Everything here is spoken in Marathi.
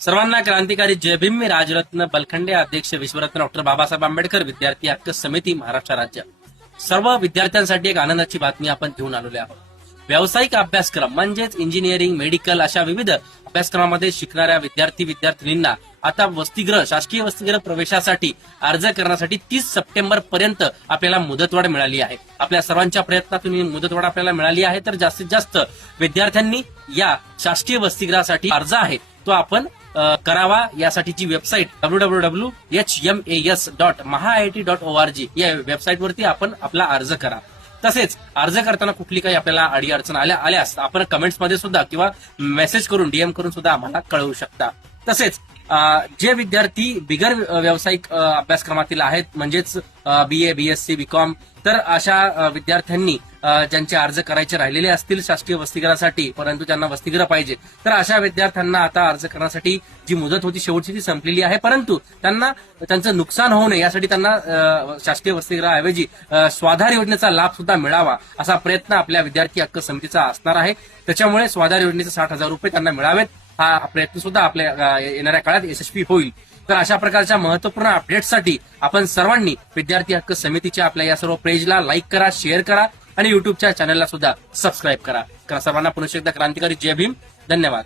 सर्वांना क्रांतिकारी जय भीम. मी राजरत्न बलखंडे अध्यक्ष विश्वरत्न डॉक्टर बाबासाहेब आंबेडकर विद्यार्थी हक्क समिती महाराष्ट्र राज्य. सर्व विद्यार्थ्यांसाठी एक आनंदाची बातमी आपण घेऊन आलेलो आहोत. व्यावसायिक अभ्यासक्रम म्हणजेच इंजिनिअरिंग मेडिकल अशा विविध अभ्यासक्रमामध्ये शिकणाऱ्या विद्यार्थी विद्यार्थिनींना आता वसतिगृह शासकीय वसतिगृह प्रवेशासाठी अर्ज करण्यासाठी तीस सप्टेंबर पर्यंत आपल्याला मुदतवाढ मिळाली आहे. आपल्या सर्वांच्या प्रयत्नातून ही मुदतवाढ आपल्याला मिळाली आहे. तर जास्तीत जास्त विद्यार्थ्यांनी या शासकीय वसतिगृहासाठी अर्ज आहे तो आपण करावा यासाठीची website W W W H M A S dot Maha I T dot O R G या वेबसाईटवरती आपण आपला अर्ज करा. तसेच अर्ज करताना कुठली काही आपल्याला अडी अडचण आल्या आल्यास आपण कमेंट्समध्ये सुद्धा किंवा मेसेज करून डीएम करून सुद्धा आम्हाला कळवू शकता. तसेच जे विद्यार्थी बिगर व्यावसायिक अभ्यासक्रमातील आहेत म्हणजेच बी ए बी बीकॉम तर अशा विद्यार्थ्यांनी ज्यांचे अर्ज करायचे राहिलेले असतील शासकीय वसतिगृहासाठी परंतु त्यांना वसतिगृह पाहिजे तर अशा विद्यार्थ्यांना आता अर्ज करण्यासाठी जी मुदत होती शेवटची ती संपलेली आहे. परंतु त्यांना त्यांचं नुकसान होऊ नये यासाठी त्यांना शासकीय वसतिगृहाऐवजी स्वाधार योजनेचा लाभ सुद्धा मिळावा असा प्रयत्न आपल्या विद्यार्थी हक्क समितीचा असणार आहे. त्याच्यामुळे स्वाधार योजनेचे साठ हजार रुपये त्यांना मिळावेत. हा प्रयत्न सुद्धा आपल्या येणाऱ्या काळात यशस्वी होईल. तर अशा प्रकारच्या महत्त्वपूर्ण अपडेट्ससाठी आपण सर्वांनी विद्यार्थी हक्क समितीच्या आपल्या या सर्व पेजला लाईक करा शेअर करा आणि युट्यूबच्या चॅनलला सुद्धा सबस्क्राईब करा. सर्वांना पुन्हा एकदा क्रांतिकारी जय भीम. धन्यवाद.